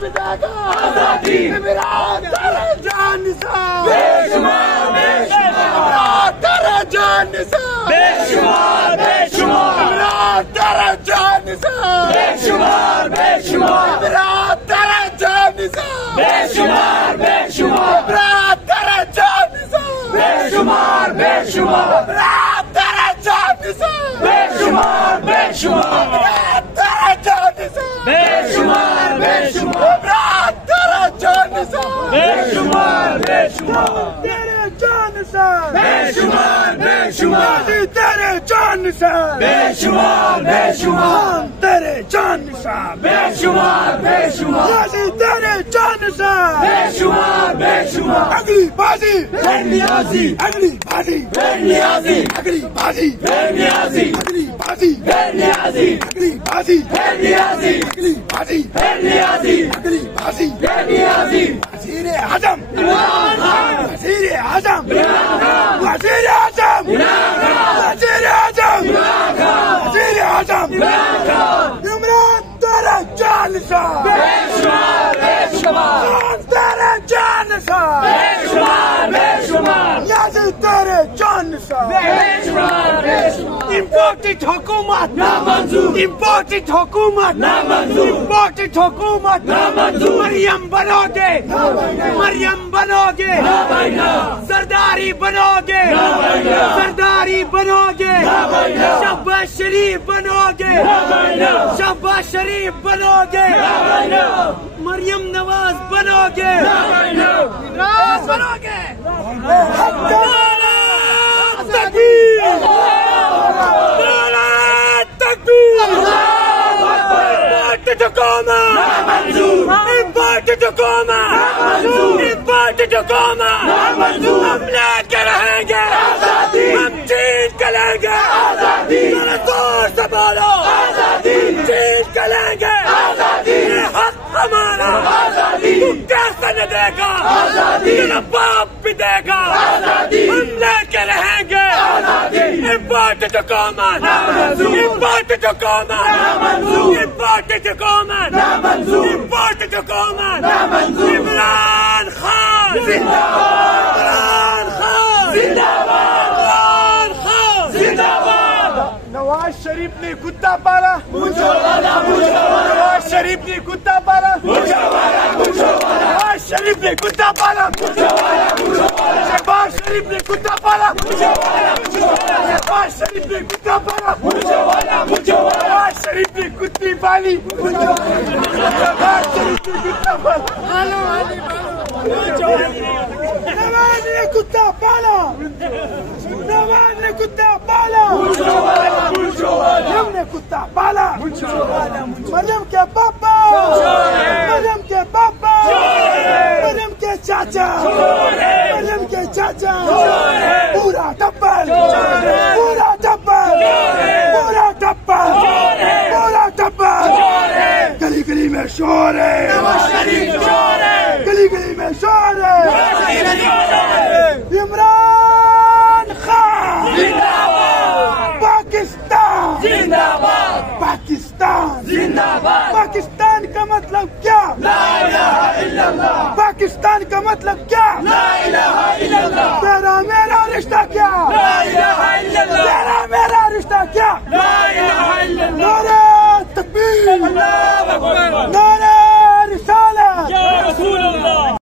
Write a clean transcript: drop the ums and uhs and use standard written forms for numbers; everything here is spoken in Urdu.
فداك آزادی برادر جان نثار بے شمار برادر جان نثار بے شمار برادر جان نثار بے شمار برادر جان نثار بے شمار برادر جان نثار بے شمار برادر جان نثار بے شمار برادر جان نثار بے شمار برادر جان نثار بے شمار تیرے جان نثار بے شمار تیرے جان نثار بے شمار تیرے جان نثار بے شمار تیرے جان نثار بے شمار اگلی بازی بے نیازی اگلی بازی بے نیازی اگلی بازی بے نیازی اگلی بازی بے نیازی اگلی بازی بے نیازی اگلی بازی بے نیازی اگلی بازی بے نیازی وزیر اعظم عمران خان وزیر اعظم عمران خان وزیر اعظم عمران خان وزیر اعظم عمران خان وزیر اعظم عمران خان عمران تیرے جان نثار بے شمار تیرے جان نثار بے شمار نیازی تیرے جان نثار بے شمار امپورٹڈ حکومت نامنظور امپورٹڈ حکومت نامنظور امپورٹڈ حکومت نامنظور مریم بنو گے زرداری بنو گے شہباز شریف بنو گے مریم نواز بنو گے ہم لے کے رہیں گے ہم جیت کے لیں گے زور سے بولو جیت کے لیں گے یہ حق ہمارا تو کیسے نہ دے گا تیرا باپ بھی دے گا ہم لے کے رہیں گے امپورٹڈ حکومت عمران خان نواز شریف نے کتا پالا نواز شریف نے کتا پالا نواز شریف نے کتا پالا شہباز شریف نے کتا پالا شہباز شریف نے کتا پالا نواز شریف نے کتی پالی نواز شریف نے کتا پالا نواز نے کتا پالا نواز نے کتا پالا ہم نے کتا پالا مریم کے پاپا مریم کے پاپا مریم کے چاچا پورا ٹپر گلی گلی میں شور ہے گلی گلی میں شور ہے عمران خان پاکستان کا مطلب کیا لا الہ الا اللہ پاکستان کا مطلب کیا لا الہ الا اللہ تیرا میرا رشتہ کیا لا الہ الا اللہ تیرا میرا رشتہ کیا لا الہ الا اللہ نعرہ تکبیر اللہ اکبر